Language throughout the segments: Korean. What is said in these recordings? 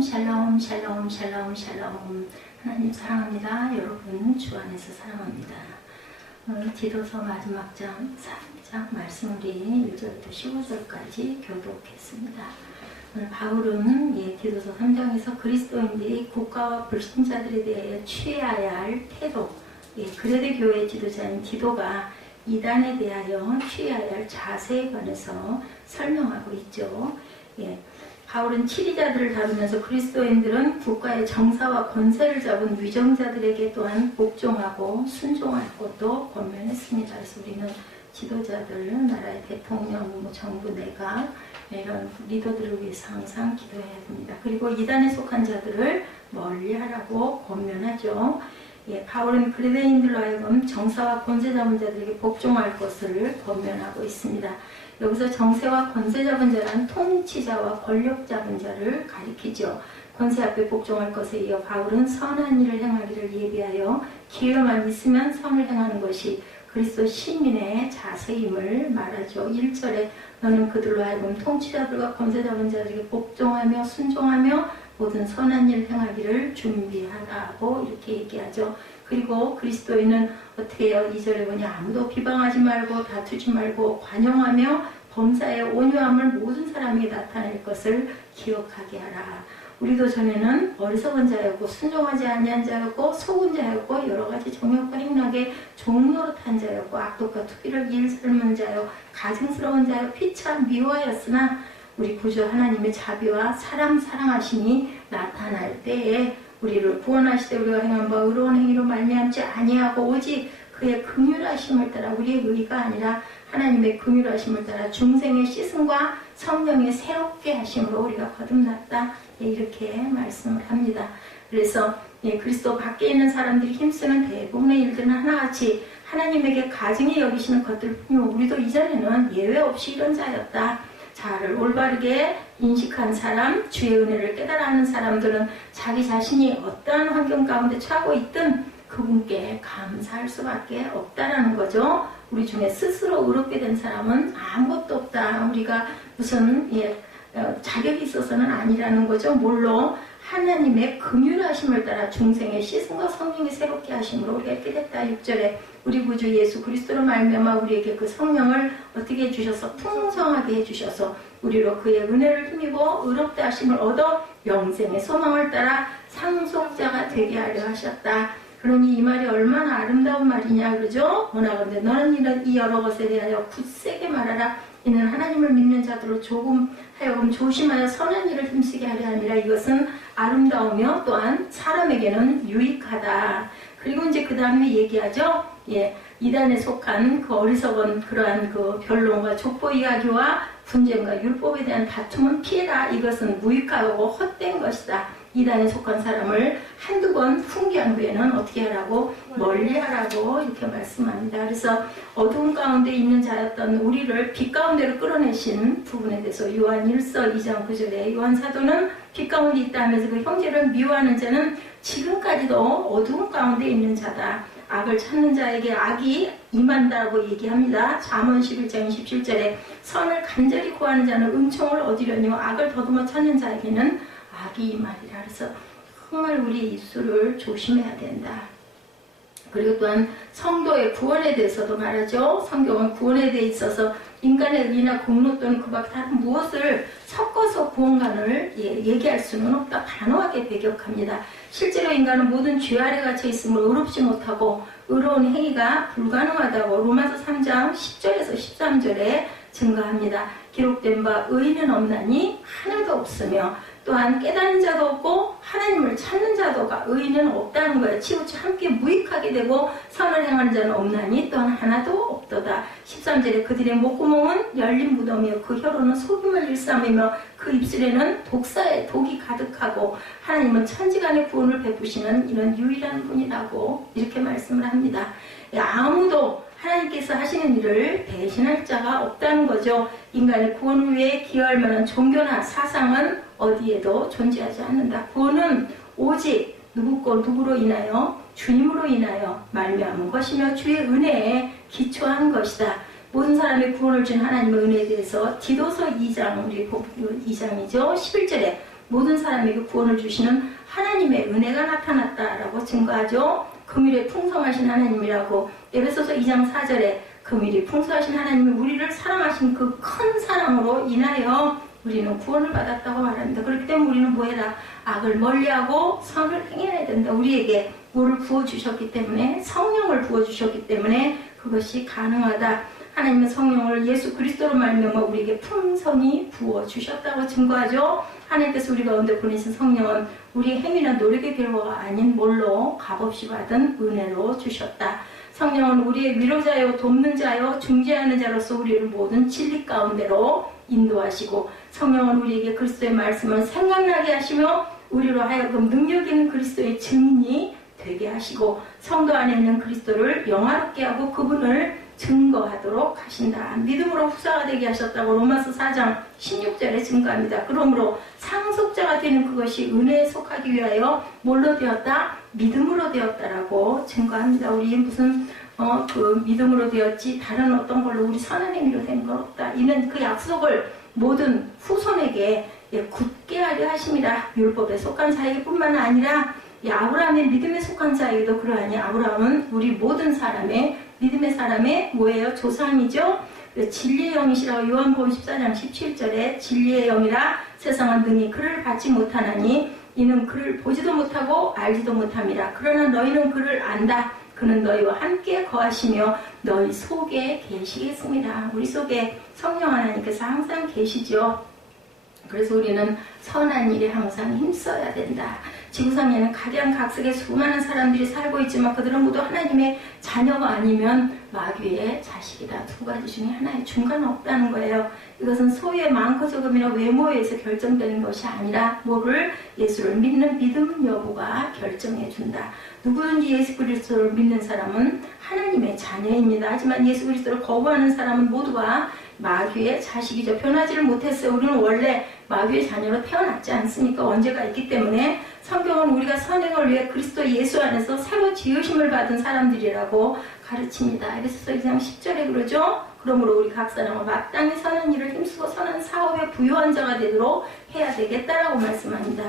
샬롬 샬롬 샬롬 샬롬. 하나님 사랑합니다. 여러분 주 안에서 사랑합니다. 오늘 디도서 마지막 장 3장 말씀 우리 1절부터 15절까지 교독했습니다. 오늘 바울은 디도서 3장에서 그리스도인들이 국가와 불신자들에 대해 취해야 할 태도, 그레데 교회 지도자인 디도가 이단에 대하여 취해야 할 자세에 관해서 설명하고 있죠. 바울은 치리자들을 다루면서 그리스도인들은 국가의 정사와 권세를 잡은 위정자들에게 또한 복종하고 순종할 것도 권면했습니다. 그래서 우리는 지도자들, 나라의 대통령, 정부, 내각 이런 리더들을 위해서 항상 기도해야 됩니다. 그리고 이단에 속한 자들을 멀리하라고 권면하죠. 바울은 그레데인들로 하여금 정사와 권세 잡은 자들에게 복종할 것을 권면하고 있습니다. 여기서 정세와 권세 잡은 자란 통치자와 권력 잡은 자를 가리키죠. 권세 앞에 복종할 것에 이어 바울은 선한 일을 행하기를 예비하여 기회만 있으면 선을 행하는 것이 그리스도 시민의 자세임을 말하죠. 1절에 너는 그들로 하여금 통치자들과 권세 잡은 자들에게 복종하며 순종하며 모든 선한 일을 행하기를 준비하라고 이렇게 얘기하죠. 그리고 그리스도인은 어떻게 해요? 2절에 보니 아무도 비방하지 말고 다투지 말고 관용하며 범사의 온유함을 모든 사람에게 나타낼 것을 기억하게 하라. 우리도 전에는 어리석은 자였고 순종하지 아니한 자였고 속은 자였고 여러 가지 정욕과 행락에 종노릇한 자였고 악독과 투기를 일삼는 자요 가증스러운 자요 피차 미워하였으나 우리 구주 하나님의 자비와 사람 사랑하심이 나타날 때에 우리를 구원하시되 우리가 행한 바 의로운 행위로 말미암지 아니하고 오직 그의 긍휼하심을 따라 우리의 의가 아니라 하나님의 긍휼하심을 따라 중생의 씻음과 성령의 새롭게 하심으로 우리가 거듭났다. 이렇게 말씀을 합니다. 그래서 그리스도 밖에 있는 사람들이 힘쓰는 대부분의 일들은 하나같이 하나님에게 가증히 여기시는 것들 뿐이요 우리도 이전에는 예외 없이 이런 자였다. 자아를 올바르게 인식한 사람, 주의 은혜를 깨달아 하는 사람들은 자기 자신이 어떠한 환경 가운데 처하고 있든 그분께 감사할 수밖에 없다라는 거죠. 우리 중에 스스로 의롭게 된 사람은 아무것도 없다. 우리가 무슨 자격이 있어서는 아니라는 거죠. 물론 하나님의 긍휼하심을 따라 중생의 씻음과 성령이 새롭게 하심으로 우리가 있게 됐다. 6절에 우리 구주 예수 그리스도로 말미암아 우리에게 그 성령을 어떻게 해주셔서 풍성하게 해주셔서 우리로 그의 은혜를 힘입어 의롭다 하심을 얻어 영생의 소망을 따라 상속자가 되게 하려 하셨다. 그러니 이 말이 얼마나 아름다운 말이냐 그러죠. 원하건대 너는 이 여러 것에 대하여 굳세게 말하라. 이는 하나님을 믿는 자들로 하여금 조심하여 선한 일을 힘쓰게 하려 하니라. 이것은 아름다우며 또한 사람에게는 유익하다. 그리고 이제 그 다음에 얘기하죠. 이단에 속한 그 어리석은 그러한 그 변론과 족보 이야기와 분쟁과 율법에 대한 다툼은 피해라. 이것은 무익하고 헛된 것이다. 이단에 속한 사람을 한두 번 훈계한 후에는 어떻게 하라고? 멀리하라고 이렇게 말씀합니다. 그래서 어두운 가운데 있는 자였던 우리를 빛 가운데로 끌어내신 부분에 대해서 요한 1서 2장 9절에 요한 사도는 빛 가운데 있다 하면서 그 형제를 미워하는 자는 지금까지도 어두운 가운데 있는 자다. 악을 찾는 자에게 악이 임한다고 얘기합니다. 잠언 11장 27절에 선을 간절히 구하는 자는 은총을 얻으려니와 악을 더듬어 찾는 자에게는 악이 임하리라. 그래서 정말 우리 입술을 조심해야 된다. 그리고 또한 성도의 구원에 대해서도 말하죠. 성경은 구원에 대해 있어서 인간의 의나 공로 또는 그 밖에 다른 무엇을 섞어서 구원관을 얘기할 수는 없다. 단호하게 배격합니다. 실제로 인간은 모든 죄 아래 갇혀 있음을 의롭지 못하고 의로운 행위가 불가능하다고 로마서 3장 10절에서 13절에 증거합니다. 기록된 바 의인은 없나니 하나도 없으며 또한 깨닫는 자도 없고 하나님을 찾는 자도가 의인은 없다는 거예요. 치우쳐 함께 무익하게 되고 선을 행하는 자는 없나니 또한 하나도 없도다. 13절에 그들의 목구멍은 열린 무덤이요 그 혀로는 속임을 일삼으며 그 입술에는 독사의 독이 가득하고 하나님은 천지간의 구원을 베푸시는 이런 유일한 분이라고 이렇게 말씀을 합니다. 아무도 하나님께서 하시는 일을 배신할 자가 없다는 거죠. 인간의 구원을 위해 기여할 만한 종교나 사상은 어디에도 존재하지 않는다. 구원은 오직 누구로 인하여 주님으로 인하여 말미암은 것이며 주의 은혜에 기초한 것이다. 모든 사람의 구원을 준 하나님의 은혜에 대해서 디도서 2장 우리 2장이죠. 11절에 모든 사람에게 구원을 주시는 하나님의 은혜가 나타났다라고 증거하죠. 금일에 풍성하신 하나님이라고 에베소서 2장 4절에 금일이 풍성하신 하나님이 우리를 사랑하신 그 큰 사랑으로 인하여 우리는 구원을 받았다고 말합니다. 그렇기 때문에 우리는 뭐해라? 악을 멀리하고 선을 행해야 된다. 우리에게 뭐를 부어주셨기 때문에, 성령을 부어주셨기 때문에 그것이 가능하다. 하나님의 성령을 예수 그리스도로 말미암아 우리에게 풍성히 부어주셨다고 증거하죠. 하나님께서 우리 가운데 보내신 성령은 우리의 행위나 노력의 결과가 아닌 뭘로? 값없이 받은 은혜로 주셨다. 성령은 우리의 위로자요, 돕는 자요, 중재하는 자로서 우리를 모든 진리 가운데로 인도하시고, 성령은 우리에게 그리스도의 말씀을 생각나게 하시며 우리로 하여금 능력 있는 그리스도의 증인이 되게 하시고, 성도 안에 있는 그리스도를 영화롭게 하고 그분을 증거하도록 하신다. 믿음으로 후사가 되게 하셨다고 로마서 4장 16절에 증거합니다. 그러므로 상속자가 되는 그것이 은혜에 속하기 위하여 뭘로 되었다? 믿음으로 되었다라고 증거합니다. 우리 무슨 그 믿음으로 되었지 다른 어떤 걸로 우리 선한 행위로 된 건 없다. 이는 그 약속을 모든 후손에게 굳게 하려 하심이라. 율법에 속한 자에게뿐만 아니라 아브라함의 믿음에 속한 자에게도 그러하니, 아브라함은 우리 모든 사람의 믿음의 사람의 뭐예요? 조상이죠. 진리의 영이시라고 요한복음 14장 17절에 진리의 영이라 세상은 능히 그를 받지 못하나니 이는 그를 보지도 못하고 알지도 못함이라. 그러나 너희는 그를 안다. 그는 너희와 함께 거하시며 너희 속에 계시겠습니다. 우리 속에 성령 하나님께서 항상 계시죠. 그래서 우리는 선한 일에 항상 힘써야 된다. 지구상에는 각양각색의 수많은 사람들이 살고 있지만 그들은 모두 하나님의 자녀가 아니면 마귀의 자식이다. 두 가지 중에 하나의 중간은 없다는 거예요. 이것은 소유의 많고 적음이나 외모에 의해서 결정되는 것이 아니라 뭐를? 예수를 믿는 믿음 여부가 결정해 준다. 누구든지 예수 그리스도를 믿는 사람은 하나님의 자녀입니다. 하지만 예수 그리스도를 거부하는 사람은 모두가 마귀의 자식이죠. 변하지를 못했어요. 우리는 원래 마귀의 자녀로 태어났지 않습니까? 원죄가 있기 때문에 성경은 우리가 선행을 위해 그리스도 예수 안에서 새로 지으심을 받은 사람들이라고 가르칩니다. 에베소서 2장 10절에 그러죠. 그러므로 우리 각 사람은 마땅히 선한 일을 힘쓰고 선한 사업에 부유한 자가 되도록 해야 되겠다라고 말씀합니다.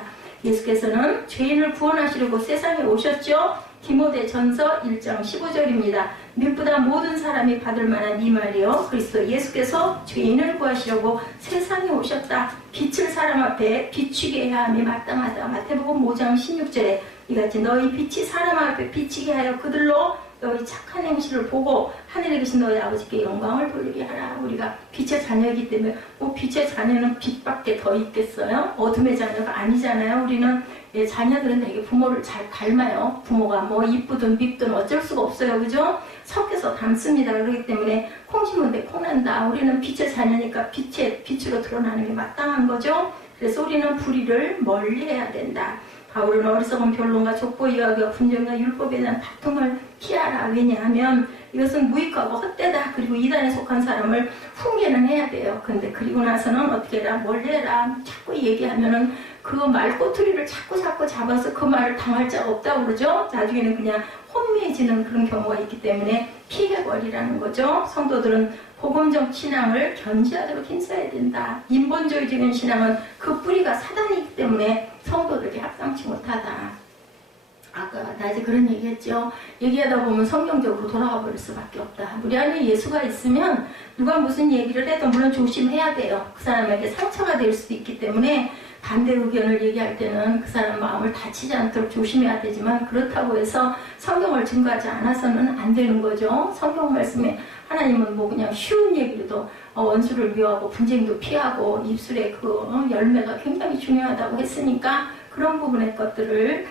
예수께서는 죄인을 구원하시려고 세상에 오셨죠. 디모데전서 1장 15절입니다. 믿보다 모든 사람이 받을 만한 이 말이요, 그리스도 예수께서 죄인을 구하시려고 세상에 오셨다. 빛을 사람 앞에 비추게 해야 함이 마땅하다. 마태복음 5장 16절에 이같이 너희 빛이 사람 앞에 비치게 하여 그들로 너희 착한 행실을 보고 하늘에 계신 너희 아버지께 영광을 돌리게 하라. 우리가 빛의 자녀이기 때문에 빛의 자녀는 빛밖에 더 있겠어요? 어둠의 자녀가 아니잖아요. 우리는 자녀들은 되게 부모를 잘 닮아요. 부모가 뭐 이쁘든 밉든 어쩔 수가 없어요. 그죠? 섞여서 닮습니다. 그렇기 때문에 콩 심은데 콩 난다. 우리는 빛의 자녀니까 빛으로 드러나는 게 마땅한 거죠. 그래서 우리는 불의를 멀리해야 된다. 바울은 어리석은 변론과 족보 이야기와 분쟁과 율법에 대한 다툼을 피하라. 왜냐하면 이것은 무익하고 헛되다. 그리고 이단에 속한 사람을 훈계는 해야 돼요. 근데 그리고 나서는 어떻게 해라? 멀리해라. 자꾸 얘기하면은 그 말꼬투리를 자꾸 잡아서 그 말을 당할 자가 없다고 그러죠. 나중에는 그냥 혼미해지는 그런 경우가 있기 때문에 피해버리라는 거죠. 성도들은 복음적 신앙을 견지하도록 힘써야 된다. 인본주의적인 신앙은 그 뿌리가 사단이기 때문에 성도들이 합당치 못하다. 아까 낮에 그런 얘기했죠. 얘기하다 보면 성경적으로 돌아가 버릴 수밖에 없다. 우리 안에 예수가 있으면 누가 무슨 얘기를 해도 물론 조심해야 돼요. 그 사람에게 상처가 될 수도 있기 때문에 반대 의견을 얘기할 때는 그 사람 마음을 다치지 않도록 조심해야 되지만, 그렇다고 해서 성경을 증거하지 않아서는 안 되는 거죠. 성경 말씀에 하나님은 뭐 그냥 쉬운 얘기로도 원수를 미워하고 분쟁도 피하고 입술의 그 열매가 굉장히 중요하다고 했으니까 그런 부분의 것들을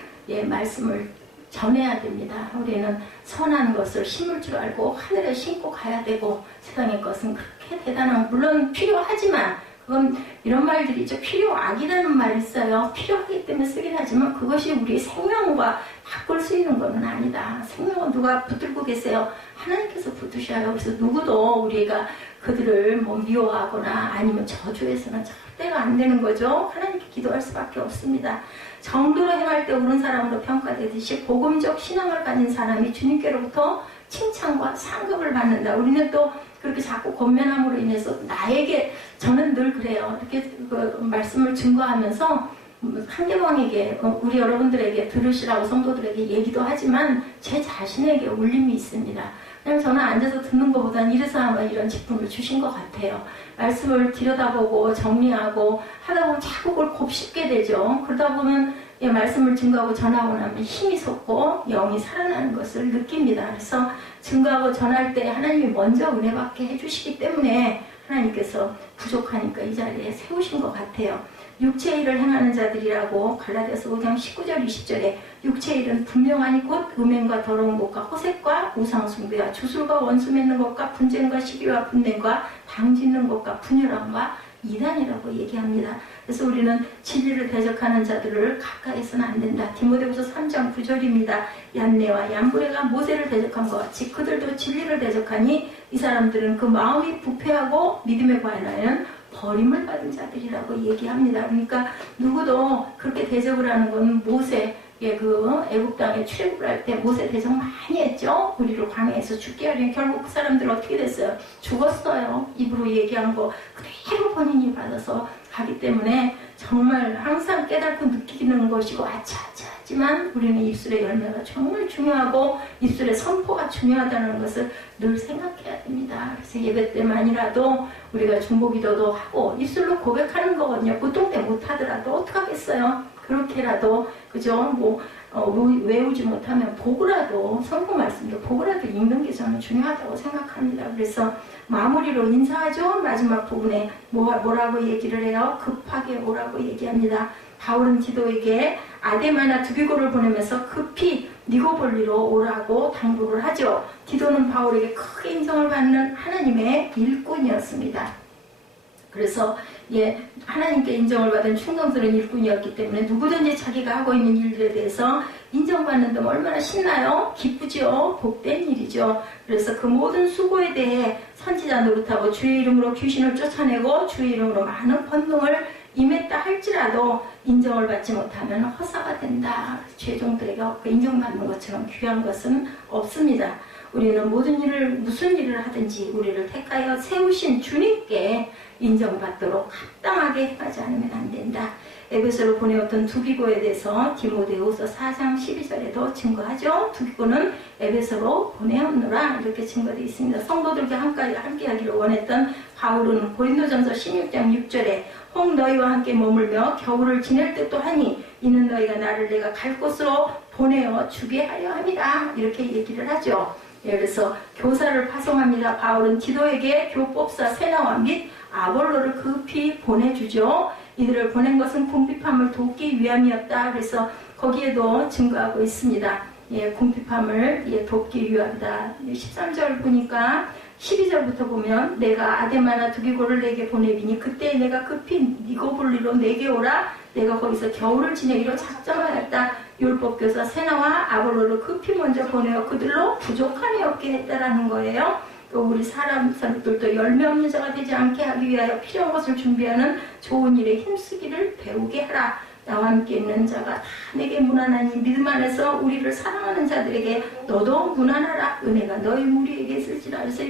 말씀을 전해야 됩니다. 우리는 선한 것을 심을 줄 알고 하늘에 심고 가야 되고, 세상의 것은 그렇게 대단한, 물론 필요하지만 그건 이런 말들이죠. 필요악이라는 말이 있어요. 필요하기 때문에 쓰긴 하지만 그것이 우리 생명과 바꿀 수 있는 것은 아니다. 생명은 누가 붙들고 계세요? 하나님께서 붙드셔요. 그래서 누구도 우리가 그들을 뭐 미워하거나 아니면 저주해서는 절대가 안 되는 거죠. 하나님께 기도할 수밖에 없습니다. 정도로 행할 때 옳은 사람으로 평가되듯이 복음적 신앙을 가진 사람이 주님께로부터 칭찬과 상급을 받는다. 우리는 또 그렇게 자꾸 권면함으로 인해서 나에게, 저는 늘 그래요. 이렇게 그 말씀을 증거하면서 상대방에게 우리 여러분들에게 들으시라고 성도들에게 얘기도 하지만 제 자신에게 울림이 있습니다. 그냥 저는 앉아서 듣는 것보다는 이래서 아마 이런 직분을 주신 것 같아요. 말씀을 들여다보고 정리하고 하다 보면 자꾸 그걸 곱씹게 되죠. 그러다 보면 말씀을 증거하고 전하고 나면 힘이 솟고 영이 살아나는 것을 느낍니다. 그래서 증거하고 전할 때 하나님이 먼저 은혜 받게 해주시기 때문에 하나님께서 부족하니까 이 자리에 세우신 것 같아요. 육체의 일을 행하는 자들이라고 갈라디아서 5장 19절 20절에 육체의 일은 분명하니 곧 음행과 더러운 것과 호색과 우상숭배와 주술과 원수 맺는 것과 분쟁과 시기와 분냄과 당짓는 것과 분열함과 이단이라고 얘기합니다. 그래서 우리는 진리를 대적하는 자들을 가까이서는 안 된다. 디모데후서 3장 9절입니다. 얀네와 얀브레가 모세를 대적한 것 같이 그들도 진리를 대적하니 이 사람들은 그 마음이 부패하고 믿음에 관하여는 버림을 받은 자들이라고 얘기합니다. 그러니까 누구도 그렇게 대적을 하는 건 모세 그 애국 땅에 출애굽을 할 때 모세 대적 많이 했죠. 우리를 광야에서 죽게 하려니 결국 그 사람들 어떻게 됐어요? 죽었어요. 입으로 얘기한 거 그대로 본인이 받아서 가기 때문에 정말 항상 깨닫고 느끼는 것이고 아차아차하지만 우리는 입술의 열매가 정말 중요하고 입술의 선포가 중요하다는 것을 늘 생각해야 됩니다. 그래서 예배 때만이라도 우리가 중보기도도 하고 입술로 고백하는 거거든요. 보통 때 못하더라도 어떡하겠어요? 그렇게라도 그죠? 외우지 못하면 보고라도 성경 말씀도 보고라도 읽는 게 저는 중요하다고 생각합니다. 그래서 마무리로 인사하죠. 마지막 부분에 뭐라고 얘기를 해요? 급하게 오라고 얘기합니다. 바울은 디도에게 아데마나 두기고를 보내면서 급히 니고볼리로 오라고 당부를 하죠. 디도는 바울에게 크게 인정을 받는 하나님의 일꾼이었습니다. 그래서 하나님께 인정을 받은 충성스러운 일꾼이었기 때문에 누구든지 자기가 하고 있는 일들에 대해서 인정받는 데면 얼마나 신나요? 기쁘죠? 복된 일이죠. 그래서 그 모든 수고에 대해 선지자 노릇하고 주의 이름으로 귀신을 쫓아내고 주의 이름으로 많은 권능을 임했다 할지라도 인정을 받지 못하면 허사가 된다. 죄종들에게 인정받는 것처럼 귀한 것은 없습니다. 우리는 모든 일을 무슨 일을 하든지 우리를 택하여 세우신 주님께 인정받도록 합당하게 행하지 않으면 안 된다. 에베소로 보내었던 두기고에 대해서 디모데후서 4장 12절에도 증거하죠. 두기고는 에베소로 보내었노라 이렇게 증거되어 있습니다. 성도들과 함께 하기를 원했던 바울은 고린도전서 16장 6절에 혹 너희와 함께 머물며 겨울을 지낼 듯도 하니 이는 너희가 나를 내가 갈 곳으로 보내어 주게 하려 함이라 이렇게 얘기를 하죠. 그래서 교사를 파송합니다. 바울은 디도에게 교법사 세나와 및 아볼로를 급히 보내주죠. 이들을 보낸 것은 궁핍함을 돕기 위함이었다. 그래서 거기에도 증거하고 있습니다. 궁핍함을 돕기 위함이다. 13절 보니까 12절부터 보면 내가 아데마나 두기고를 내게 보내비니 그때 내가 급히 니고볼리로 내게 오라. 내가 거기서 겨울을 지내기로 작정하였다. 율법교사 세나와 아볼로를 급히 먼저 보내어 그들로 부족함이 없게 했다라는 거예요. 또 우리 사람들도 열매 없는 자가 되지 않게 하기 위하여 필요한 것을 준비하는 좋은 일에 힘쓰기를 배우게 하라. 나와 함께 있는 자가 다 내게 무난하니 믿음 안에서 우리를 사랑하는 자들에게 너도 무난하라. 은혜가 너희 무리에게 있을지라. 그래서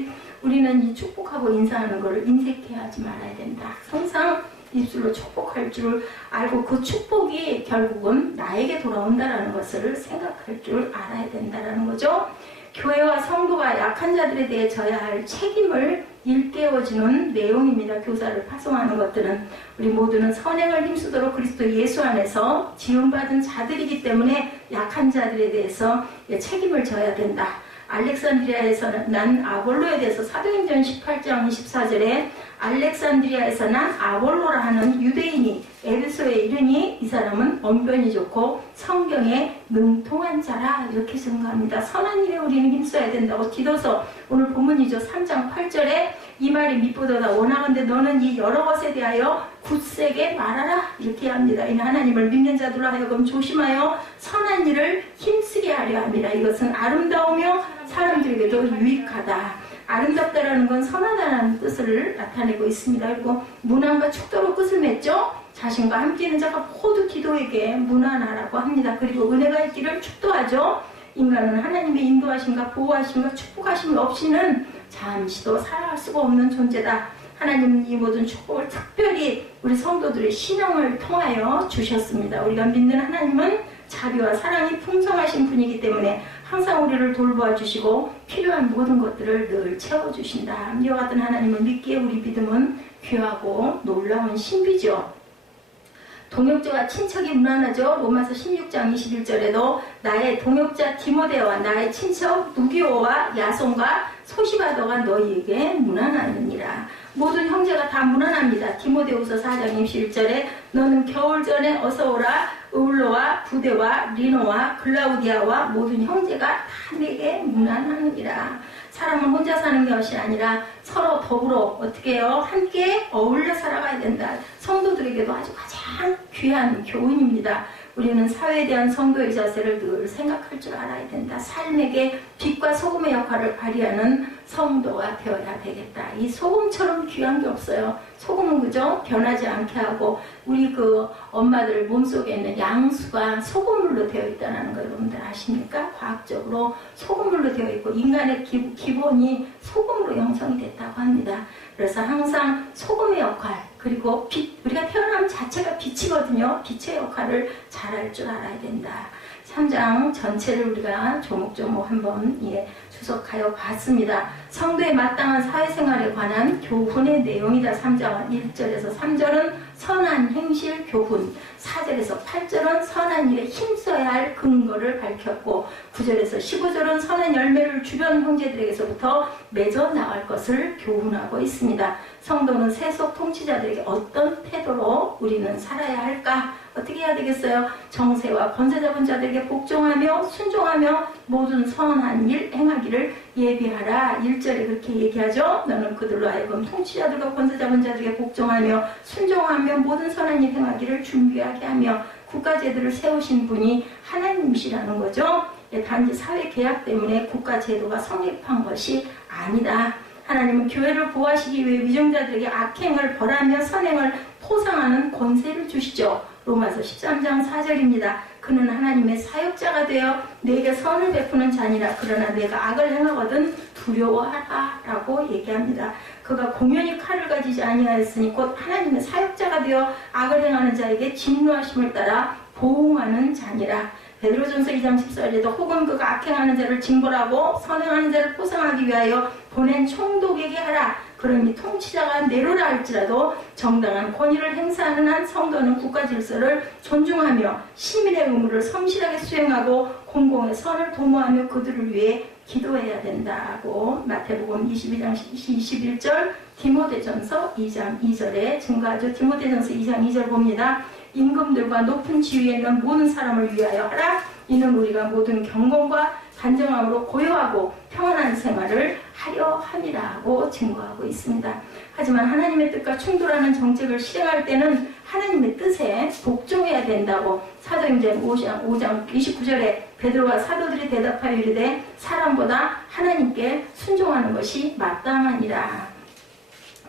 우리는 이 축복하고 인사하는 것을 인색해 하지 말아야 된다. 항상 입술로 축복할 줄 알고 그 축복이 결국은 나에게 돌아온다는 것을 생각할 줄 알아야 된다는 거죠. 교회와 성도가 약한 자들에 대해 져야 할 책임을 일깨워주는 내용입니다. 교사를 파송하는 것들은 우리 모두는 선행을 힘쓰도록 그리스도 예수 안에서 지원받은 자들이기 때문에 약한 자들에 대해서 책임을 져야 된다. 알렉산드리아에서 난 아볼로에 대해서 사도행전 18장 24절에 알렉산드리아에서 난 아볼로라 하는 유대인이 에베소에 이르니 이 사람은 언변이 좋고 성경에 능통한 자라 이렇게 증거합니다. 선한 일에 우리는 힘써야 된다고 디도서 오늘 본문이죠. 3장 8절에 이 말이 미쁘도다 원하건대 너는 이 여러 것에 대하여 굳세게 말하라 이렇게 합니다. 이는 하나님을 믿는 자들로 하여금 조심하여 선한 일을 힘쓰게 하려 합니다. 이것은 아름다우며 사람들에게도 유익하다. 아름답다라는 건 선하다는 뜻을 나타내고 있습니다. 그리고 무난과 축도로 끝을 맺죠. 자신과 함께 있는 자가 모두 기도에게 무난하라고 합니다. 그리고 은혜가 있기를 축도하죠. 인간은 하나님의 인도하심과 보호하심과 축복하심 없이는 잠시도 살아갈 수가 없는 존재다. 하나님은 이 모든 축복을 특별히 우리 성도들의 신앙을 통하여 주셨습니다. 우리가 믿는 하나님은 자비와 사랑이 풍성하신 분이기 때문에 항상 우리를 돌보아 주시고 필요한 모든 것들을 늘 채워주신다. 이와 같은 하나님을 믿기에 우리 믿음은 귀하고 놀라운 신비죠. 동역자와 친척이 무난하죠. 로마서 16장 21절에도 나의 동역자 디모데와 나의 친척 누기오와 야손과 소시바더가 너희에게 무난하느니라. 모든 형제가 다 무난합니다. 디모데후서 4장 21절에 너는 겨울 전에 어서 오라. 의울로와 부데와 리노와 글라우디아와 모든 형제가 다 내게 무난하느니라. 사람은 혼자 사는 것이 아니라 서로 더불어 어떻게 해요? 함께 어울려 살아가야 된다. 성도들에게도 아주 가장 귀한 교훈입니다. 우리는 사회에 대한 성도의 자세를 늘 생각할 줄 알아야 된다. 삶에게 빛과 소금의 역할을 발휘하는 성도가 되어야 되겠다. 이 소금처럼 귀한 게 없어요. 소금은 그죠? 변하지 않게 하고 우리 그 엄마들 몸속에 있는 양수가 소금물로 되어 있다는 거 여러분들 아십니까? 과학적으로 소금물로 되어 있고 인간의 기본이 소금으로 형성이 됐다고 합니다. 그래서 항상 소금의 역할 그리고 빛, 우리가 태어남 자체가 빛이거든요. 빛의 역할을 잘할 줄 알아야 된다. 3장 전체를 우리가 조목조목 한번 주석하여 봤습니다. 성도에 마땅한 사회생활에 관한 교훈의 내용이다. 3장 1절에서 3절은 선한 행실 교훈, 4절에서 8절은 선한 일에 힘써야 할 근거를 밝혔고 9절에서 15절은 선한 열매를 주변 형제들에게서부터 맺어 나갈 것을 교훈하고 있습니다. 성도는 세속 통치자들에게 어떤 태도로 우리는 살아야 할까? 어떻게 해야 되겠어요? 정세와 권세 잡은 자들에게 복종하며 순종하며 모든 선한 일 행하기를 예비하라. 1절에 그렇게 얘기하죠. 너는 그들로 하여금 통치자들과 권세 잡은 자들에게 복종하며 순종하며 모든 선한 일 행하기를 준비하게 하며 국가제도를 세우신 분이 하나님이시라는 거죠. 단지 사회계약 때문에 국가제도가 성립한 것이 아니다. 하나님은 교회를 보호하시기 위해 위정자들에게 악행을 벌하며 선행을 포상하는 권세를 주시죠. 로마서 13장 4절입니다. 그는 하나님의 사역자가 되어 내게 선을 베푸는 자니라. 그러나 내가 악을 행하거든 두려워하라 라고 얘기합니다. 그가 공연히 칼을 가지지 아니하였으니 곧 하나님의 사역자가 되어 악을 행하는 자에게 진노하심을 따라 보응하는 자니라. 베드로전서 2장 14절에도 혹은 그가 악행하는 자를 징벌하고 선행하는 자를 포상하기 위하여 보낸 총독에게 하라. 그러니 통치자가 내로라 할지라도 정당한 권위를 행사하는 한 성도는 국가 질서를 존중하며 시민의 의무를 성실하게 수행하고 공공의 선을 도모하며 그들을 위해 기도해야 된다고 마태복음 22장 21절 디모데전서 2장 2절에 증거하죠. 디모데전서 2장 2절 봅니다. 임금들과 높은 지위에 있는 모든 사람을 위하여 하라. 이는 우리가 모든 경건과 단정함으로 고요하고 평안한 생활을 하려 함이라고 증거하고 있습니다. 하지만 하나님의 뜻과 충돌하는 정책을 실행할 때는 하나님의 뜻에 복종해야 된다고 사도행전 5장 29절에 베드로와 사도들이 대답하여 이르되 사람보다 하나님께 순종하는 것이 마땅하니라.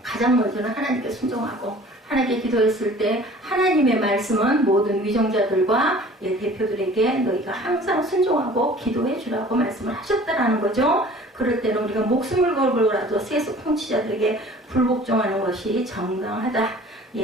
가장 먼저는 하나님께 순종하고 하나님께 기도했을 때 하나님의 말씀은 모든 위정자들과 대표들에게 너희가 항상 순종하고 기도해 주라고 말씀을 하셨다라는 거죠. 그럴 때는 우리가 목숨을 걸고라도 세속 통치자들에게 불복종하는 것이 정당하다.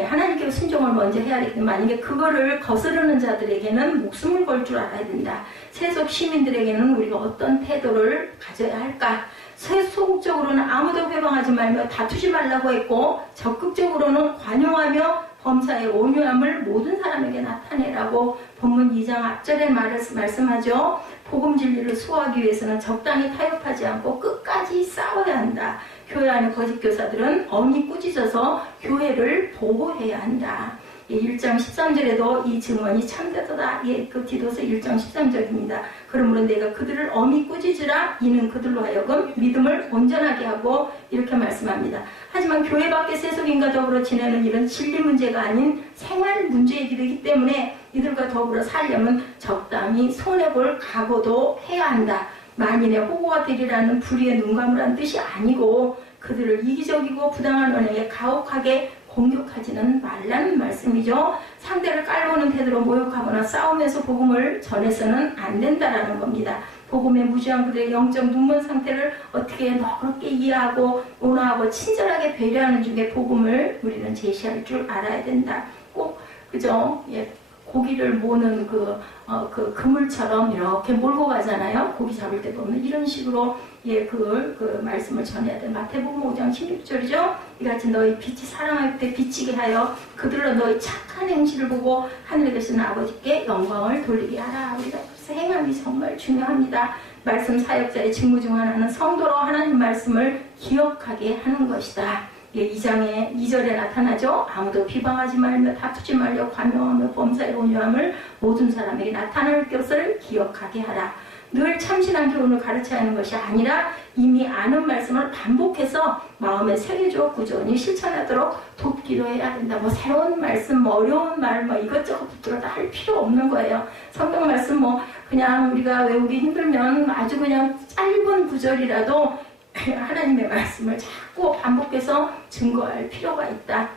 하나님께 순종을 먼저 해야 되겠는데 만약에 그거를 거스르는 자들에게는 목숨을 걸 줄 알아야 된다. 세속 시민들에게는 우리가 어떤 태도를 가져야 할까? 세속적으로는 아무도 회방하지 말며 다투지 말라고 했고 적극적으로는 관용하며 범사의 온유함을 모든 사람에게 나타내라고 본문 2장 앞절에 말씀하죠. 복음 진리를 수호하기 위해서는 적당히 타협하지 않고 끝까지 싸워야 한다. 교회 안의 거짓 교사들은 엄히 꾸짖어서 교회를 보호해야 한다. 1장 13절에도 이 증언이 참되도다. 그 디도서 1장 13절입니다. 그러므로 내가 그들을 엄히 꾸짖으라. 이는 그들로 하여금 믿음을 온전하게 하고 이렇게 말씀합니다. 하지만 교회 밖의 세속인과 더불어 지내는 일은 진리 문제가 아닌 생활 문제이기도 하기 때문에 이들과 더불어 살려면 적당히 손해볼 각오도 해야 한다. 만인의 호구가 되리라는 불의의 눈감으란 뜻이 아니고 그들을 이기적이고 부당한 언행에 가혹하게 공격하지는 말라는 말씀이죠. 상대를 깔보는 태도로 모욕하거나 싸우면서 복음을 전해서는 안 된다라는 겁니다. 복음에 무지한 그들의 영적 눈먼 상태를 어떻게 너그럽게 이해하고 온화하고 친절하게 배려하는 중에 복음을 우리는 제시할 줄 알아야 된다. 꼭 그죠? 예, 고기를 모는 그 그물처럼 이렇게 몰고 가잖아요. 고기 잡을 때 보면 이런 식으로 예, 그 말씀을 전해야 돼. 마태복음 5장 16절이죠. 이같이 너희 빛이 사람할 때 비치게 하여 그들로 너희 착한 행실을 보고 하늘에 계시는 아버지께 영광을 돌리게 하라. 우리가 행함이 정말 중요합니다. 말씀 사역자의 직무 중 하나는 성도로 하나님 말씀을 기억하게 하는 것이다. 예, 2장에 2절에 나타나죠. 아무도 비방하지 말며 다투지 말려 관용하며 범사에 온유함을 모든 사람에게 나타낼 것을 기억하게 하라. 늘 참신한 교훈을 가르쳐야 하는 것이 아니라 이미 아는 말씀을 반복해서 마음에 새겨주어 꾸준히 실천하도록 돕기도 해야 된다. 뭐 새로운 말씀, 뭐 어려운 말, 뭐 이것저것 붙들어 다 할 필요 없는 거예요. 성경 말씀 뭐 그냥 우리가 외우기 힘들면 아주 그냥 짧은 구절이라도 하나님의 말씀을 자꾸 반복해서 증거할 필요가 있다.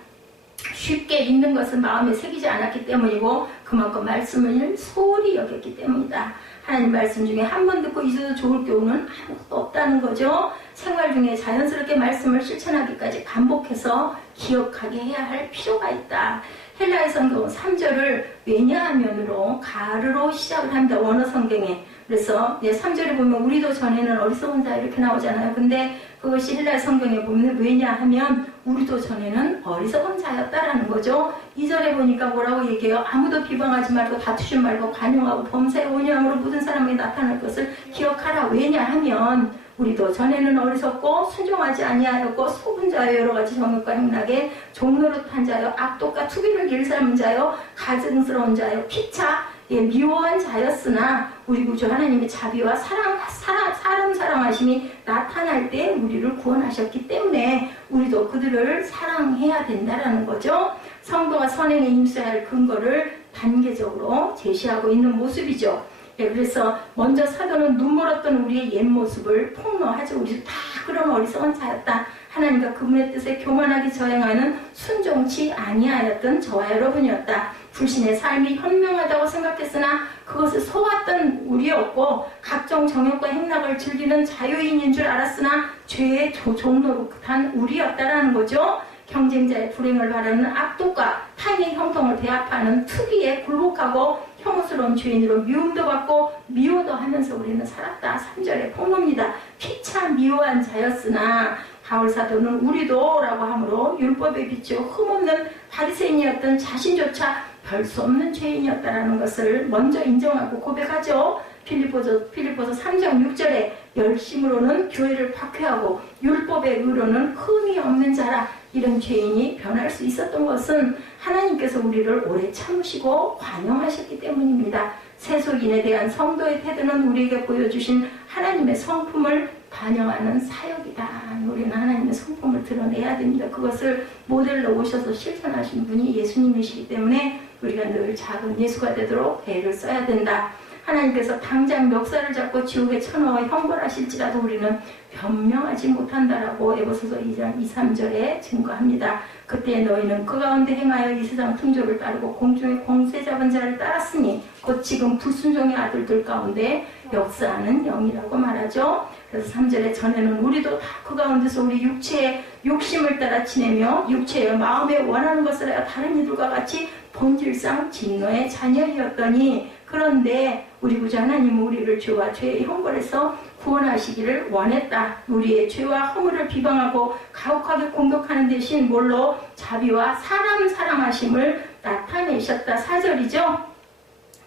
쉽게 읽는 것은 마음에 새기지 않았기 때문이고 그만큼 말씀을 소홀히 여겼기 때문이다. 하나님 말씀 중에 한 번 듣고 잊어도 좋을 교훈은 아무것도 없다는 거죠. 생활 중에 자연스럽게 말씀을 실천하기까지 반복해서 기억하게 해야 할 필요가 있다. 헬라의 성경은 3절을 왜냐하면으로 가르로 시작을 합니다. 원어 성경에. 그래서 3절에 보면 우리도 전에는 어리석은 자 이렇게 나오잖아요. 근데 그것이 헬라의 성경에 보면 왜냐하면 우리도 전에는 어리석은 자였다라는 거죠. 2절에 보니까 뭐라고 얘기해요? 아무도 비방하지 말고 다투지 말고 관용하고 범사에 온유함으로 모든 사람에게 나타날 것을 기억하라. 왜냐하면 우리도 전에는 어리석고 순종하지 아니하였고 속은 자여 여러 가지 정욕과 행락에 종노릇한 자여 악독과 투기를 길삼은 자여 가증스러운 자여 피차 미워한 자였으나 우리 구주 하나님의 자비와 사람 사랑하심이 나타날 때 우리를 구원하셨기 때문에 우리도 그들을 사랑해야 된다라는 거죠. 성도가 선행에 힘써야 할 근거를 단계적으로 제시하고 있는 모습이죠. 그래서 먼저 사도는 눈멀었던 우리의 옛 모습을 폭로하죠. 우리 다 그런 어리석은 자였다. 하나님과 그분의 뜻에 교만하게 저행하는 순종치 아니하였던 저와 여러분이었다. 불신의 삶이 현명하다고 생각했으나 그것을 속았던 우리였고 각종 정욕과 행락을 즐기는 자유인인 줄 알았으나 죄의 종노릇한 우리였다라는 거죠. 경쟁자의 불행을 바라는 악독과 타인의 형통을 대합하는 투기에 굴복하고 혐오스러운 죄인으로 미움도 받고 미워도 하면서 우리는 살았다. 3절의 폭로입니다. 피차 미워한 자였으나 바울 사도는 우리도 라고 하므로 율법에 비추어 흠없는 바리새인이었던 자신조차 별 수 없는 죄인이었다라는 것을 먼저 인정하고 고백하죠. 필리포서 3장 6절에 열심으로는 교회를 박해하고 율법의 의로는 흠이 없는 자라. 이런 죄인이 변할 수 있었던 것은 하나님께서 우리를 오래 참으시고 관용하셨기 때문입니다. 세속인에 대한 성도의 태도는 우리에게 보여주신 하나님의 성품을 반영하는 사역이다. 우리는 하나님의 성품을 드러내야 됩니다. 그것을 모델로 오셔서 실천하신 분이 예수님이시기 때문에 우리가 늘 작은 예수가 되도록 애를 써야 된다. 하나님께서 당장 멱살을 잡고 지옥에 쳐넣어 형벌하실지라도 우리는 변명하지 못한다라고 에베소서 2장 2, 3절에 증거합니다. 그때 너희는 그 가운데 행하여 이 세상 풍조를 따르고 공중의 공세 잡은 자를 따랐으니 곧 지금 불순종의 아들들 가운데 역사하는 영이라고 말하죠. 그래서 3절에 전에는 우리도 다 그 가운데서 우리 육체의 욕심을 따라 지내며 육체의 마음에 원하는 것을 하여 다른 이들과 같이 본질상 진노의 자녀이었더니 그런데 우리 구주 하나님은 우리를 죄와 죄의 형벌에서 구원하시기를 원했다. 우리의 죄와 허물을 비방하고 가혹하게 공격하는 대신 뭘로? 자비와 사람 사랑하심을 나타내셨다. 4절이죠.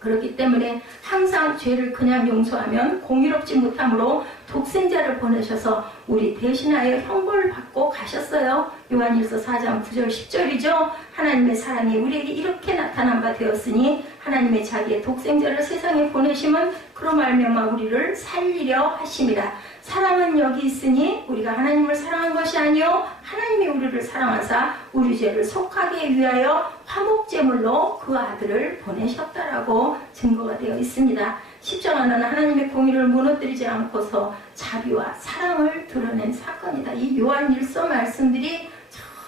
그렇기 때문에 항상 죄를 그냥 용서하면 공의롭지 못함으로 독생자를 보내셔서 우리 대신하여 형벌을 받고 가셨어요. 요한일서 4장 9절 10절이죠. 하나님의 사랑이 우리에게 이렇게 나타난 바 되었으니 하나님의 자기의 독생자를 세상에 보내심은 그로 말미암아 우리를 살리려 하심이라. 사랑은 여기 있으니 우리가 하나님을 사랑한 것이 아니요 하나님이 우리를 사랑하사 우리 죄를 속하게 위하여 화목제물로 그 아들을 보내셨다라고 증거가 되어 있습니다. 십자가는 하나님의 공의를 무너뜨리지 않고서 자비와 사랑을 드러낸 사건이다. 이 요한일서 말씀들이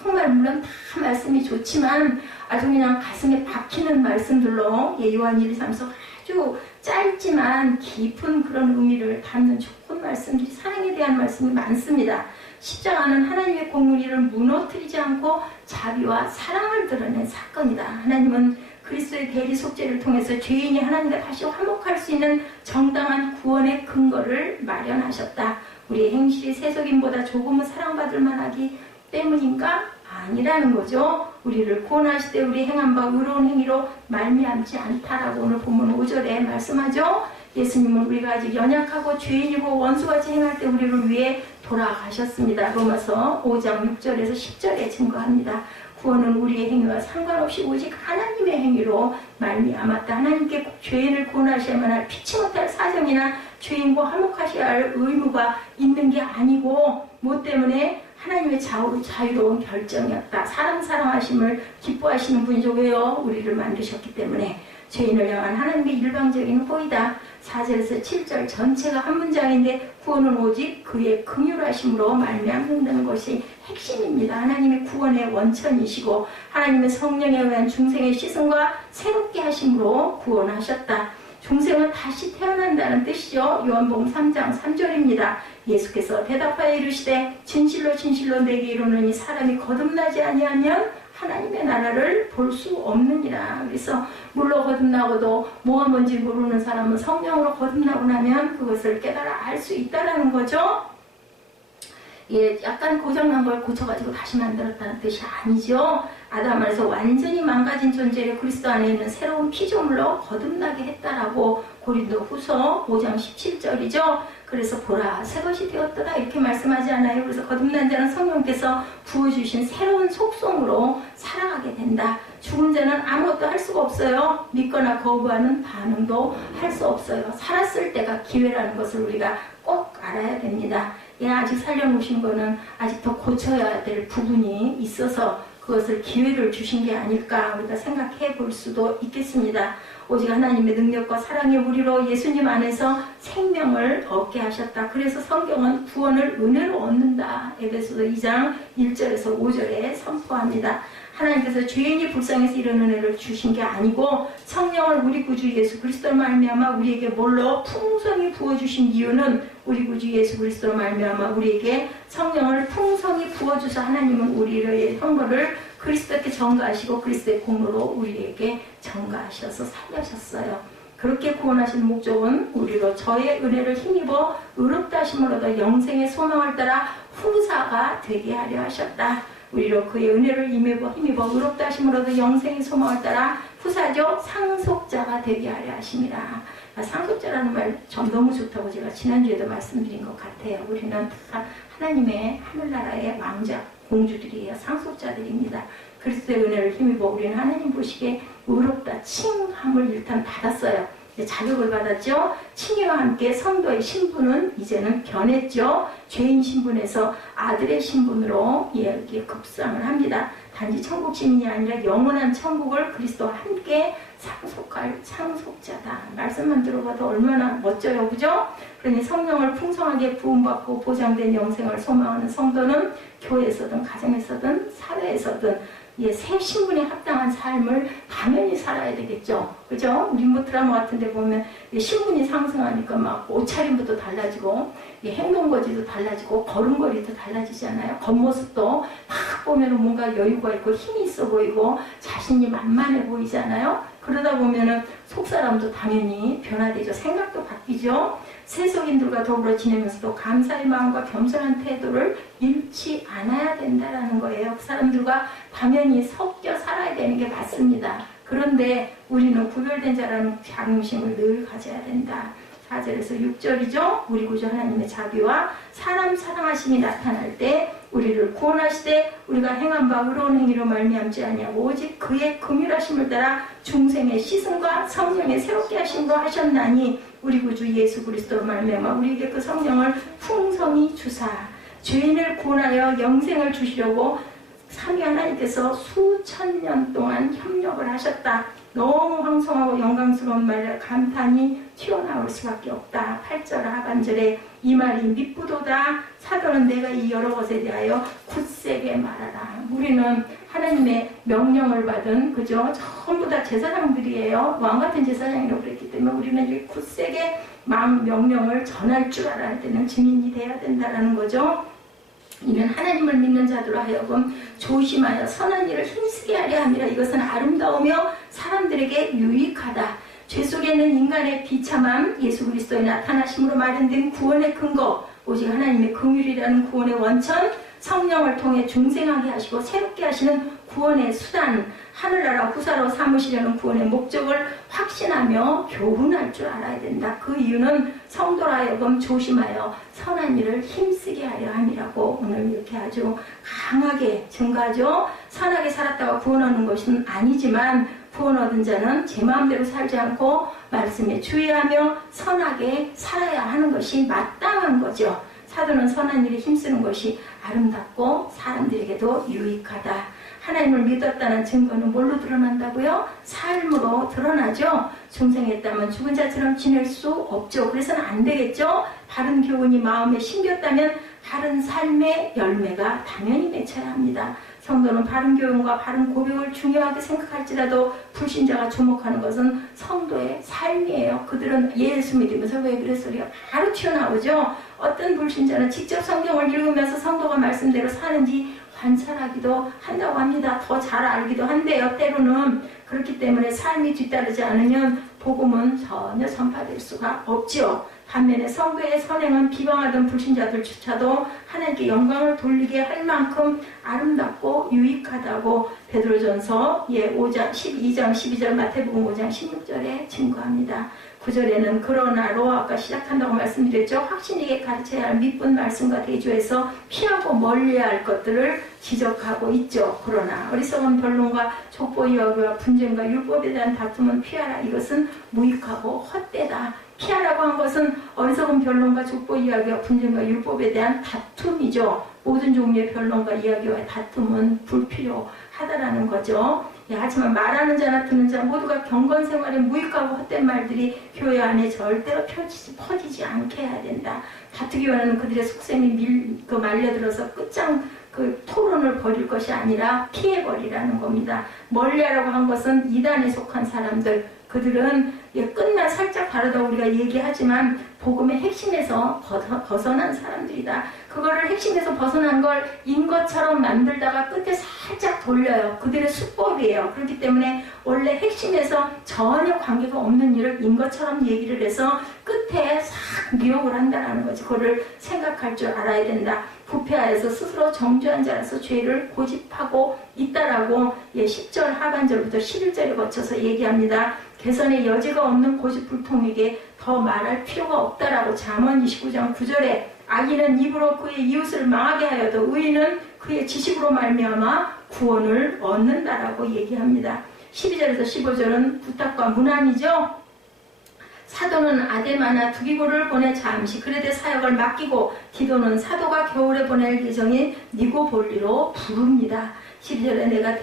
정말 물론 다 말씀이 좋지만 아주 그냥 가슴에 박히는 말씀들로 요한 1, 2, 3서 아주 아주 짧지만 깊은 그런 의미를 담는 좋은 말씀들이, 사랑에 대한 말씀이 많습니다. 십자가는 하나님의 공의를 무너뜨리지 않고 자비와 사랑을 드러낸 사건이다. 하나님은 그리스도의 대리 속죄를 통해서 죄인이 하나님과 다시 화목할 수 있는 정당한 구원의 근거를 마련하셨다. 우리의 행실이 세속인보다 조금은 사랑받을 만하기 때문인가? 아니라는 거죠. 우리를 구원하실 때 우리 행한 바 의로운 행위로 말미암지 않다라고 오늘 본문 5절에 말씀하죠. 예수님은 우리가 아직 연약하고 죄인이고 원수같이 행할 때 우리를 위해 돌아가셨습니다. 로마서 5장 6절에서 10절에 증거합니다. 구원은 우리의 행위와 상관없이 오직 하나님의 행위로 말미암았다. 하나님께 죄인을 구원하셔야만 할 피치 못할 사정이나 죄인과 화목하셔야 할 의무가 있는 게 아니고 뭐 때문에 하나님의 좌우로 자유로운 결정이었다. 사람 사랑하심을 기뻐하시는 분이죠. 왜요? 우리를 만드셨기 때문에. 죄인을 향한 하나님의 일방적인 호의다. 4절에서 7절 전체가 한 문장인데 구원은 오직 그의 긍휼하심으로 말미암는다는 것이 핵심입니다. 하나님의 구원의 원천이시고 하나님의 성령에 의한 중생의 씻음과 새롭게 하심으로 구원하셨다. 중생은 다시 태어난다는 뜻이죠. 요한복음 3장 3절입니다. 예수께서 대답하여 이르시되 진실로 진실로 내게 이르노니 사람이 거듭나지 아니하면 하나님의 나라를 볼 수 없느니라. 그래서 물로 거듭나고도 뭐가 뭔지 모르는 사람은 성령으로 거듭나고 나면 그것을 깨달아 알 수 있다라는 거죠. 예, 약간 고장난 걸 고쳐가지고 다시 만들었다는 뜻이 아니죠. 아담 안에서 완전히 망가진 존재를 그리스도 안에 있는 새로운 피조물로 거듭나게 했다라고 고린도 후서 5장 17절이죠. 그래서 보라 새것이 되었더라 이렇게 말씀하지 않아요. 그래서 거듭난 자는 성령께서 부어주신 새로운 속성으로 살아가게 된다. 죽은 자는 아무것도 할 수가 없어요. 믿거나 거부하는 반응도 할 수 없어요. 살았을 때가 기회라는 것을 우리가 꼭 알아야 됩니다. 예, 아직 살려놓으신 거는 아직 더 고쳐야 될 부분이 있어서 그것을 기회를 주신 게 아닐까 우리가 생각해 볼 수도 있겠습니다. 오직 하나님의 능력과 사랑의 우리로 예수님 안에서 생명을 얻게 하셨다. 그래서 성경은 구원을 은혜로 얻는다. 에베소서 2장 1절에서 5절에 선포합니다. 하나님께서 죄인이 불쌍해서 이런 은혜를 주신 게 아니고 성령을 우리 구주 예수 그리스도로 말미암아 우리에게 뭘로 풍성히 부어주신 이유는 우리 구주 예수 그리스도로 말미암아 우리에게 성령을 풍성히 부어주사 하나님은 우리의 형벌을 그리스도께 전가하시고 그리스도의 공로로 우리에게 전가하셔서 살려셨어요. 그렇게 구원하신 목적은 우리로 저의 은혜를 힘입어 의롭다 하심을 얻어 영생의 소망을 따라 후사가 되게 하려 하셨다. 우리로 그의 은혜를 힘입어 의롭다 하심을 얻어 영생의 소망을 따라 후사죠. 상속자가 되게 하려 하심이라. 상속자라는 말 전 너무 좋다고 제가 지난주에도 말씀드린 것 같아요. 우리는 다 하나님의 하늘나라의 왕자 공주들이에요. 상속자들입니다. 그리스도의 은혜를 힘입어 우리는 하나님 보시기에 의롭다 칭함을 일단 받았어요. 자격을 받았죠. 칭의와 함께 성도의 신분은 이제는 변했죠. 죄인 신분에서 아들의 신분으로 이렇게 급상을 합니다. 단지 천국 시민이 아니라 영원한 천국을 그리스도와 함께 상속할 상속자다. 말씀만 들어봐도 얼마나 멋져요. 그죠? 그러니 성령을 풍성하게 부음받고 보장된 영생을 소망하는 성도는 교회에서든 가정에서든 사회에서든 새 신분에 합당한 삶을 당연히 살아야 되겠죠. 그죠? 우리 뭐 드라마 같은 데 보면 신분이 상승하니까 막 옷차림부터 달라지고 행동거지도 달라지고 걸음걸이도 달라지잖아요. 겉모습도 딱 보면 뭔가 여유가 있고 힘이 있어 보이고 자신이 만만해 보이잖아요. 그러다 보면은 속사람도 당연히 변화되죠. 생각도 바뀌죠. 세속인들과 더불어 지내면서도 감사의 마음과 겸손한 태도를 잃지 않아야 된다는 거예요. 그 사람들과 당연히 섞여 살아야 되는 게 맞습니다. 그런데 우리는 구별된 자라는 자긍심을 늘 가져야 된다. 4절에서 6절이죠. 우리 구주 하나님의 자비와 사람 사랑하심이 나타날 때 우리를 구원하시되 우리가 행한 바 의로운 행위로 말미암지 아니하고 오직 그의 긍휼하심을 따라 중생의 씻음과 성령의 새롭게 하심으로 하셨나니 우리 구주 예수 그리스도로 말미암아 우리에게 그 성령을 풍성히 주사 죄인을 구원하여 영생을 주시려고 삼위 하나님께서 수천 년 동안 협력을 하셨다. 너무 황송하고 영광스러운 말에 감탄이 튀어나올 수밖에 없다. 8절 하반절에 이 말이 미쁘도다. 사도는 내가 이 여러 것에 대하여 굳세게 말하라. 우리는 하나님의 명령을 받은 그죠? 전부 다 제사장들이에요. 왕같은 제사장이라고 그랬기 때문에 우리는 이 굳세게 마음 명령을 전할 줄 알아야 되는 증인이 돼야 된다는 거죠. 이는 하나님을 믿는 자들로 하여금 조심하여 선한 일을 힘쓰게 하려 함이라. 이것은 아름다우며 사람들에게 유익하다. 죄 속에 있는 인간의 비참함, 예수 그리스도의 나타나심으로 마련된 구원의 근거, 오직 하나님의 긍휼이라는 구원의 원천, 성령을 통해 중생하게 하시고 새롭게 하시는 구원의 수단, 하늘나라 후사로 삼으시려는 구원의 목적을 확신하며 교훈할 줄 알아야 된다. 그 이유는 성도로 하여금 조심하여 선한 일을 힘쓰게 하려 함이라고 오늘 이렇게 아주 강하게 증가하죠. 선하게 살았다가 구원 얻는 것은 아니지만 구원 얻은 자는 제 마음대로 살지 않고 말씀에 주의하며 선하게 살아야 하는 것이 마땅한 거죠. 사도는 선한 일에 힘쓰는 것이 아름답고 사람들에게도 유익하다. 하나님을 믿었다는 증거는 뭘로 드러난다고요? 삶으로 드러나죠. 중생했다면 죽은 자처럼 지낼 수 없죠. 그래서는 안 되겠죠. 바른 교훈이 마음에 심겼다면 바른 삶의 열매가 당연히 맺혀야 합니다. 성도는 바른 교훈과 바른 고백을 중요하게 생각할지라도 불신자가 주목하는 것은 성도의 삶이에요. 그들은 예수 믿으면서 왜 그랬어요? 바로 튀어나오죠. 어떤 불신자는 직접 성경을 읽으면서 성도가 말씀대로 사는지 관찰하기도 한다고 합니다. 더 잘 알기도 한데요. 때로는 그렇기 때문에 삶이 뒤따르지 않으면 복음은 전혀 전파될 수가 없죠. 반면에 성도의 선행은 비방하던 불신자들조차도 하나님께 영광을 돌리게 할 만큼 아름답고 유익하다고 베드로전서 5장 12절 마태복음 5장 16절에 증거합니다. 9절에는 그러나로 아까 시작한다고 말씀드렸죠. 확신에게 가르쳐야 할 밑분 말씀과 대조해서 피하고 멀리해야 할 것들을 지적하고 있죠. 그러나 어리석은 변론과 족보 이야기와 분쟁과 율법에 대한 다툼은 피하라. 이것은 무익하고 헛되다. 피하라고 한 것은 어리석은 변론과 족보 이야기와 분쟁과 율법에 대한 다툼이죠. 모든 종류의 변론과 이야기와 다툼은 불필요하다라는 거죠. 하지만 말하는 자나 듣는 자 모두가 경건 생활에 무익하고 헛된 말들이 교회 안에 절대로 퍼지지 않게 해야 된다. 다투기 원하는 그들의 속셈이 말려들어서 끝장 토론을 벌일 것이 아니라 피해버리라는 겁니다. 멀리하라고 한 것은 이단에 속한 사람들, 그들은 끝만 살짝 다르다고 우리가 얘기하지만 복음의 핵심에서 벗어난 사람들이다. 그거를 핵심에서 벗어난 걸 인 것처럼 만들다가 끝에 살짝 돌려요. 그들의 수법이에요. 그렇기 때문에 원래 핵심에서 전혀 관계가 없는 일을 인 것처럼 얘기를 해서 끝에 싹 미혹을 한다는 거지. 그거를 생각할 줄 알아야 된다. 부패하여서 스스로 정죄한 자라서 죄를 고집하고 있다라고 10절 하반절부터 11절에 거쳐서 얘기합니다. 개선의 여지가 없는 고집불통에게 더 말할 필요가 없다라고 잠언 29장 9절에 악인은 입으로 그의 이웃을 망하게 하여도 의인은 그의 지식으로 말미암아 구원을 얻는다라고 얘기합니다. 12절에서 15절은 부탁과 문안이죠. 사도는 아데마나 두기고를 보내 잠시 그레데 사역을 맡기고 디도는 사도가 겨울에 보낼 예정인 니고볼리로 부릅니다. 12절에 내가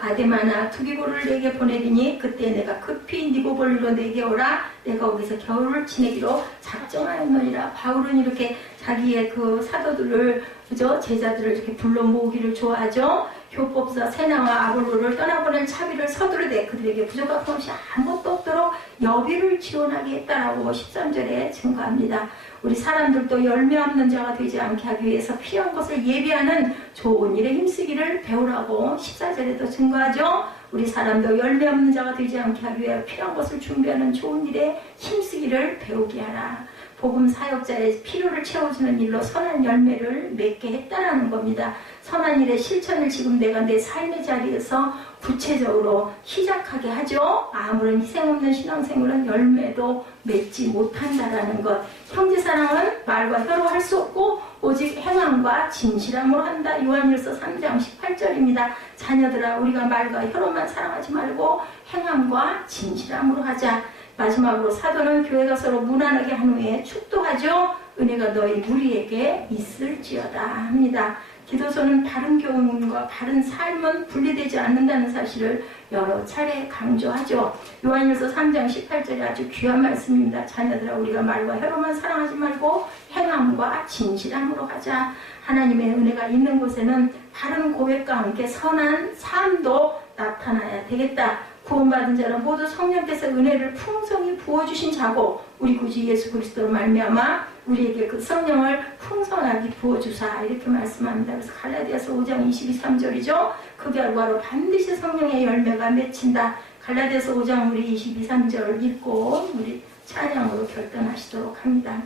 아데마나 두기고를 내게 보내리니 그때 내가 급히 니고볼리로 내게 오라. 내가 거기서 겨울을 지내기로 작정하였느니라. 바울은 이렇게 자기의 그 사도들을 제자들을 이렇게 불러 모으기를 좋아하죠. 교법사 세나와 아볼로를 떠나보낼 차비를 서두르되 그들에게 부족한 것이 아무것도 없도록 여비를 지원하게 했다라고 13절에 증거합니다. 우리 사람들도 열매 없는 자가 되지 않게 하기 위해서 필요한 것을 예비하는 좋은 일에 힘쓰기를 배우라고 14절에도 증거하죠. 우리 사람도 열매 없는 자가 되지 않게 하기 위해 필요한 것을 준비하는 좋은 일에 힘쓰기를 배우게 하라. 복음 사역자의 필요를 채워주는 일로 선한 열매를 맺게 했다라는 겁니다. 선한 일의 실천을 지금 내가 내 삶의 자리에서 구체적으로 시작하게 하죠. 아무런 희생 없는 신앙생활은 열매도 맺지 못한다라는 것. 형제사랑은 말과 혀로 할 수 없고 오직 행함과 진실함으로 한다. 요한일서 3장 18절입니다. 자녀들아 우리가 말과 혀로만 사랑하지 말고 행함과 진실함으로 하자. 마지막으로 사도는 교회가 서로 무난하게 한 후에 축도하죠. 은혜가 너희 무리에게 있을지어다 합니다. 기도서는 바른 교훈과 바른 삶은 분리되지 않는다는 사실을 여러 차례 강조하죠. 요한일서 3장 18절이 아주 귀한 말씀입니다. 자녀들아 우리가 말과 혀로만 사랑하지 말고 행함과 진실함으로 하자. 하나님의 은혜가 있는 곳에는 바른 고백과 함께 선한 삶도 나타나야 되겠다. 구원받은 자는 모두 성령께서 은혜를 풍성히 부어주신 자고 우리 구주 예수 그리스도로 말미암아 우리에게 그 성령을 풍성하게 부어주사 이렇게 말씀합니다. 그래서 갈라디아서 5장 22, 3절이죠. 그 결과로 반드시 성령의 열매가 맺힌다. 갈라디아서 5장 우리 22, 3절 읽고 우리 찬양으로 결단하시도록 합니다.